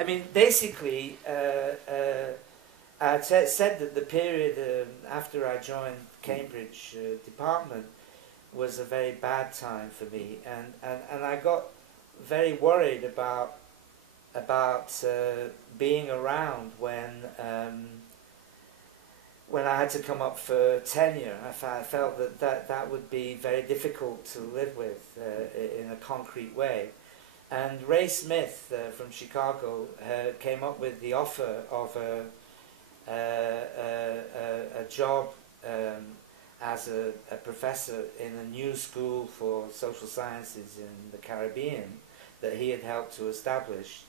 I mean, basically, I said that the period after I joined Cambridge department was a very bad time for me, and I got very worried about being around when I had to come up for tenure. I felt that would be very difficult to live with in a concrete way. And Ray Smith from Chicago came up with the offer of a job as a professor in a new school for social sciences in the Caribbean that he had helped to establish.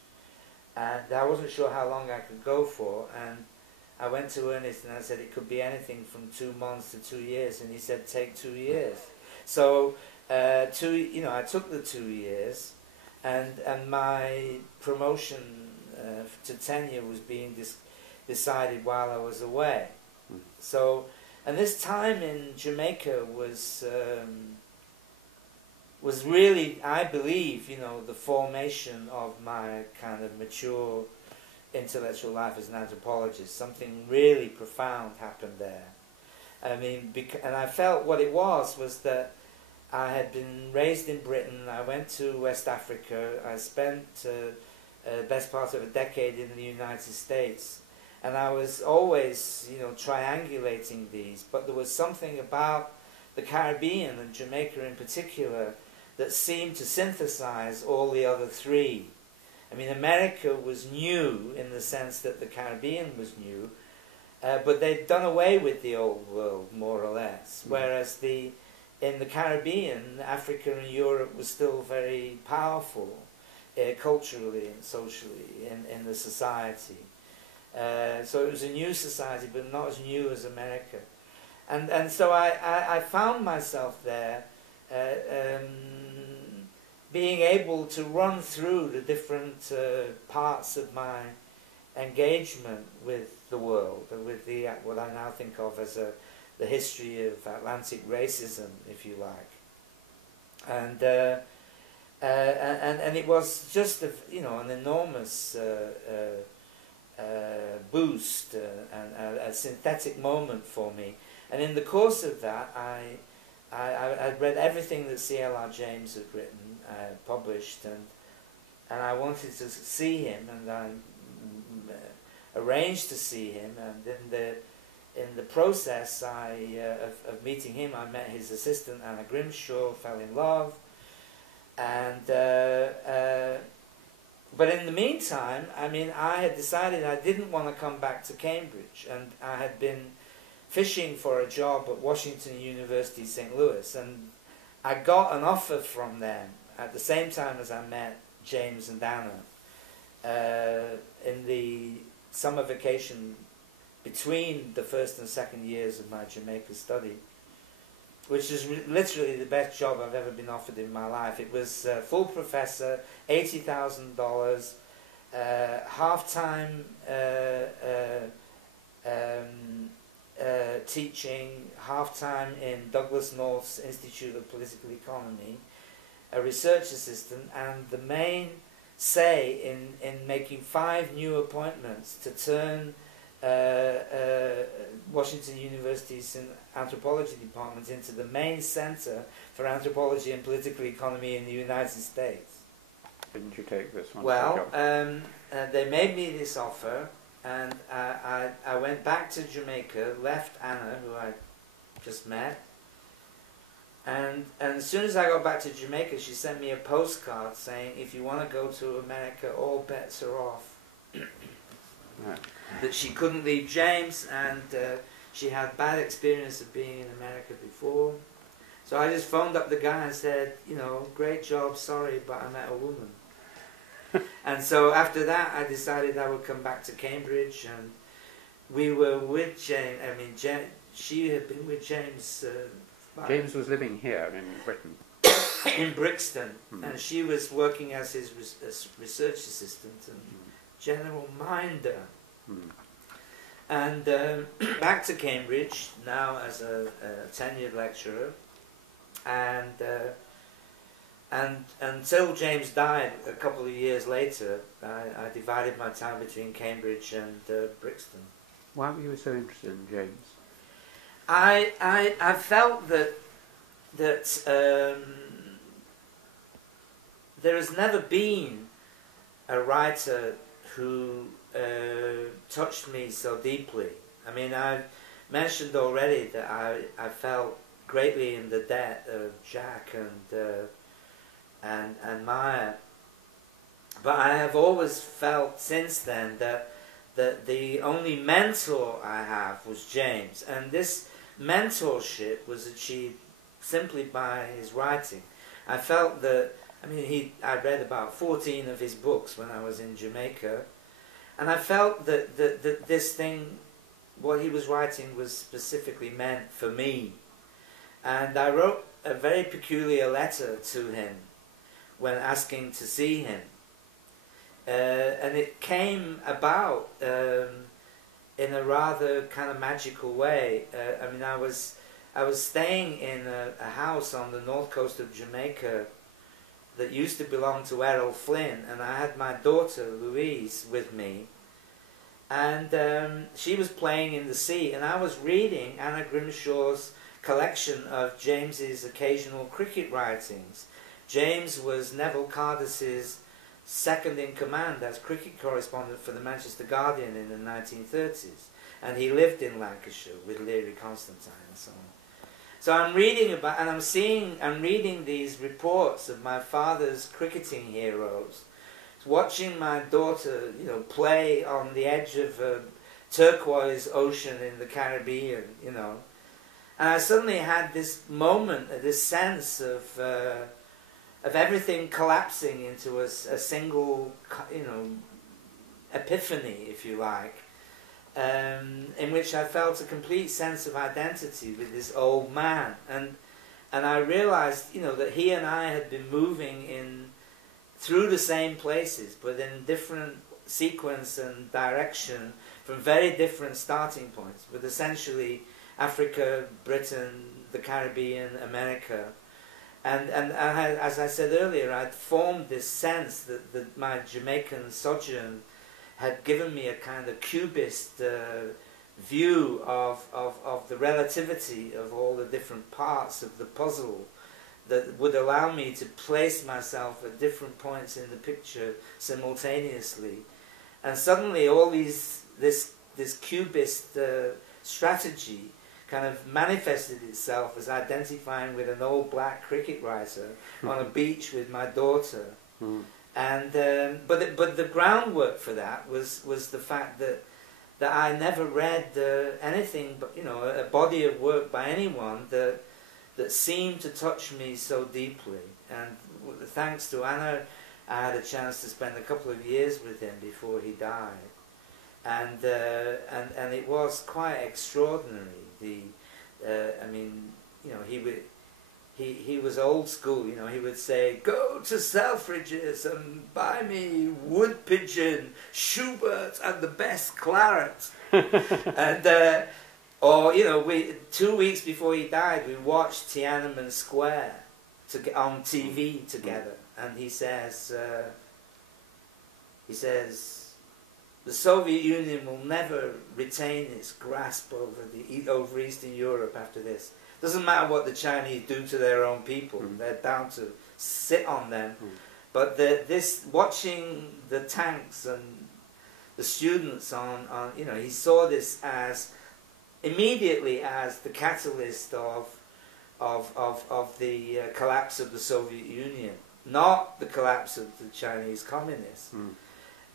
And I wasn't sure how long I could go for, and I went to Ernest and I said it could be anything from 2 months to 2 years, and he said take 2 years. So I took the 2 years, and my promotion to tenure was being decided while I was away. So, and this time in Jamaica was really, I believe, the formation of my kind of mature intellectual life as an anthropologist. Something really profound happened there. I mean, and I felt what it was that I had been raised in Britain. I went to West Africa. I spent the best part of a decade in the United States. And I was always, triangulating these. But there was something about the Caribbean and Jamaica in particular that seemed to synthesize all the other three. I mean, America was new in the sense that the Caribbean was new, but they'd done away with the old world, more or less. Whereas in the Caribbean, Africa and Europe was still very powerful culturally and socially in the society. So it was a new society, but not as new as America. And so I found myself there being able to run through the different parts of my engagement with the world, with what I now think of as the history of Atlantic racism, if you like. And it was just an enormous boost and a synthetic moment for me. And in the course of that, I read everything that CLR James had written, published, and I wanted to see him, and I arranged to see him. And in the process of meeting him, I met his assistant Anna Grimshaw, fell in love, and but in the meantime, I mean, I had decided I didn't want to come back to Cambridge, and I had been fishing for a job at Washington University, St. Louis, and I got an offer from them at the same time as I met James and Anna in the summer vacation between the first and second years of my Jamaica study, which is literally the best job I've ever been offered in my life. It was full professor, $80,000, half-time teaching, half-time in Douglas North's Institute of Political Economy, a research assistant, and the main say in making 5 new appointments to turn Washington University's anthropology department into the main center for anthropology and political economy in the United States. Didn't you take this one? Well, they made me this offer, and I went back to Jamaica, left Anna, who I just met, and as soon as I got back to Jamaica, she sent me a postcard saying, if you want to go to America, all bets are off. Yeah. That she couldn't leave James, and she had bad experience of being in America before. So I just phoned up the guy and said, great job, sorry, but I met a woman. And so after that, I decided I would come back to Cambridge, and we were with James. I mean, she had been with James. James was living here in Britain. In Brixton, and she was working as his research assistant and general minder. And back to Cambridge now as a tenured lecturer, and and until James died a couple of years later, I divided my time between Cambridge and Brixton. Why were you so interested in James? I felt that there has never been a writer who touched me so deeply. I mean, I've mentioned already that I felt greatly in the debt of Jack and Maya, but I have always felt since then that the only mentor I have was James, and this mentorship was achieved simply by his writing. I felt that, I mean, I read about 14 of his books when I was in Jamaica, and I felt that this thing, what he was writing, was specifically meant for me. And I wrote a very peculiar letter to him when asking to see him. And it came about in a rather kind of magical way. I mean, I was staying in a house on the north coast of Jamaica that used to belong to Errol Flynn, and I had my daughter Louise with me, and she was playing in the sea, and I was reading Anna Grimshaw's collection of James's occasional cricket writings. James was Neville Cardus's second in command as cricket correspondent for the Manchester Guardian in the 1930s, and he lived in Lancashire with Leary Constantine and so on. So I'm reading about, and I'm reading these reports of my father's cricketing heroes, watching my daughter, you know, play on the edge of a turquoise ocean in the Caribbean, you know, and I suddenly had this moment, this sense of everything collapsing into a single, you know, epiphany, if you like, in which I felt a complete sense of identity with this old man, and I realized, you know, that he and I had been moving through the same places, but in different sequence and direction, from very different starting points, with essentially Africa, Britain, the Caribbean, America. And I had, as I said earlier, I'd formed this sense that my Jamaican sojourn had given me a kind of cubist view of the relativity of all the different parts of the puzzle that would allow me to place myself at different points in the picture simultaneously. And suddenly all this cubist strategy kind of manifested itself as identifying with an old black cricket writer on a beach with my daughter. And but the groundwork for that was the fact that I never read anything but, you know, a body of work by anyone that seemed to touch me so deeply. And thanks to Anna, I had a chance to spend a couple of years with him before he died, and it was quite extraordinary. I mean, you know, he was old school. You know, he would say, "Go to Selfridges and buy me wood pigeon, Schubert, and the best claret." And or, you know, 2 weeks before he died, we watched Tiananmen Square on TV together, and he says, the Soviet Union will never retain its grasp over Eastern Europe after this. Doesn't matter what the Chinese do to their own people; they're bound to sit on them. But this watching the tanks and the students on, you know, he saw this as immediately as the catalyst of the collapse of the Soviet Union, not the collapse of the Chinese communists.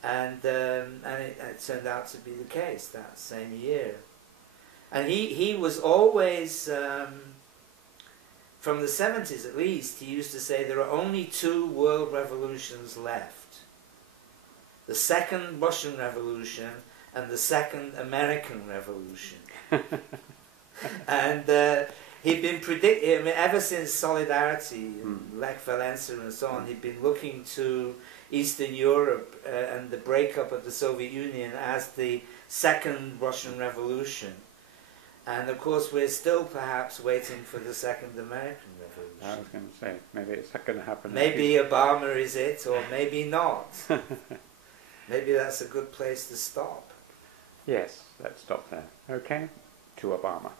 And it turned out to be the case that same year. And he was always, from the 70s at least, he used to say there are only two world revolutions left. The second Russian Revolution and the second American Revolution. And he'd been predicting, I mean, ever since Solidarity, Lech Walesa and so on, he'd been looking to Eastern Europe and the breakup of the Soviet Union as the second Russian Revolution. And of course we're still perhaps waiting for the second American Revolution. I was going to say, maybe it's going to happen. Maybe Obama is it, or maybe not. Maybe that's a good place to stop. Yes, let's stop there. Okay, to Obama.